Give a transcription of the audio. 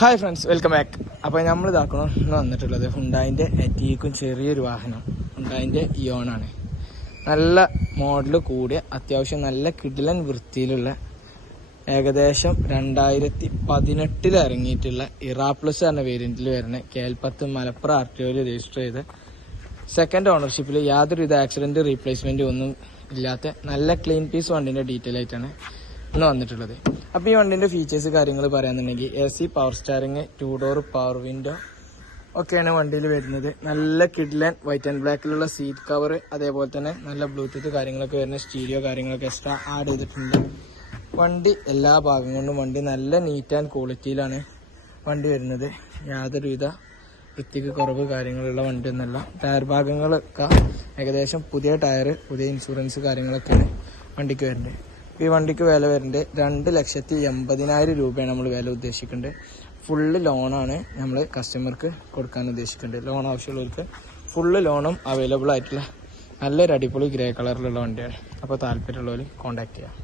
Hi friends, welcome back. അപ്പോൾ നമ്മൾ ഇതാക്കണം ഇന്ന് വന്നിട്ടുള്ളത് ഹുണ്ടായിൻ്റെ എറ്റീക്കും ചെറിയൊരു വാഹനം ഹുണ്ടായിൻ്റെ ഇയോണാണ്. നല്ല മോഡൽ കൂടിയ അത്യാവശ്യം നല്ല കിടിലൻ വൃത്തിയിലുള്ള ഏകദേശം 2018 ഇറങ്ങിയിട്ടുള്ള ഇറാ പ്ലസ് എന്ന വേരിയന്റിൽ വരുന്ന KL10 മലപ്പുറം RTO രജിസ്റ്റർ ചെയ്ത് സെക്കൻഡ് ഓണർഷിപ്പിൽ യാതൊരുവിധ ആക്സിഡന്റ് റീപ്ലേസ്മെന്റ് ഒന്നും ഇല്ലാത്ത നല്ല ക്ലീൻ പീസ് വണ്ടിന്റെ ഡീറ്റെയിൽ ആയിട്ടാണ് ഇന്ന് വന്നിട്ടുള്ളത്. അപ്പോൾ ഈ വണ്ടിന്റെ ഫീച്ചേഴ്സ് കാര്യങ്ങൾ പറയാന്നുണ്ടെങ്കിൽ AC power steering, 2 door power window ഒക്കെയാണ് വണ്ടിയിൽ വരുന്നത്. നല്ല കിഡ്ലൻ വൈറ്റ് ആൻഡ് ബ്ലാക്കിലുള്ള സീറ്റ് കവർ, അതേപോലെ തന്നെ നല്ല ബ്ലൂടൂത്ത് കാര്യങ്ങളൊക്കെ വരുന്ന സ്റ്റീരിയോ കാര്യങ്ങളൊക്കെ എക്സ്ട്രാ ആഡ് ചെയ്തിട്ടുണ്ട്. വണ്ടി എല്ലാ ഭാഗം കൊണ്ടും വണ്ടി നല്ല നീറ്റ് ആൻഡ് ക്വാളിറ്റിയിലാണ് വണ്ടി വരുന്നത്. യാതൊരുവിധ വൃത്തിക്ക് കുറവ് കാര്യങ്ങളുള്ള വണ്ടി ഒന്നല്ല. ടയർ ഭാഗങ്ങളൊക്കെ ഏകദേശം പുതിയ ടയർ, പുതിയ ഇൻഷുറൻസ് കാര്യങ്ങളൊക്കെയാണ് വണ്ടിക്ക് വരുന്നത്. ഈ വണ്ടിക്ക് വില വരുന്നത് 2,80,000 രൂപയാണ് നമ്മൾ വില ഉദ്ദേശിക്കുന്നുണ്ട്. ഫുള്ള് ലോണാണ് നമ്മൾ കസ്റ്റമർക്ക് കൊടുക്കാൻ ഉദ്ദേശിക്കുന്നുണ്ട്. ലോൺ ആവശ്യമുള്ളവർക്ക് ഫുള്ള് ലോണും അവൈലബിൾ ആയിട്ടുള്ള നല്ലൊരു അടിപൊളി ഗ്രേ കളറിലുള്ള വണ്ടിയാണ്. അപ്പോൾ താല്പര്യമുള്ളവർ കോൺടാക്ട് ചെയ്യാം.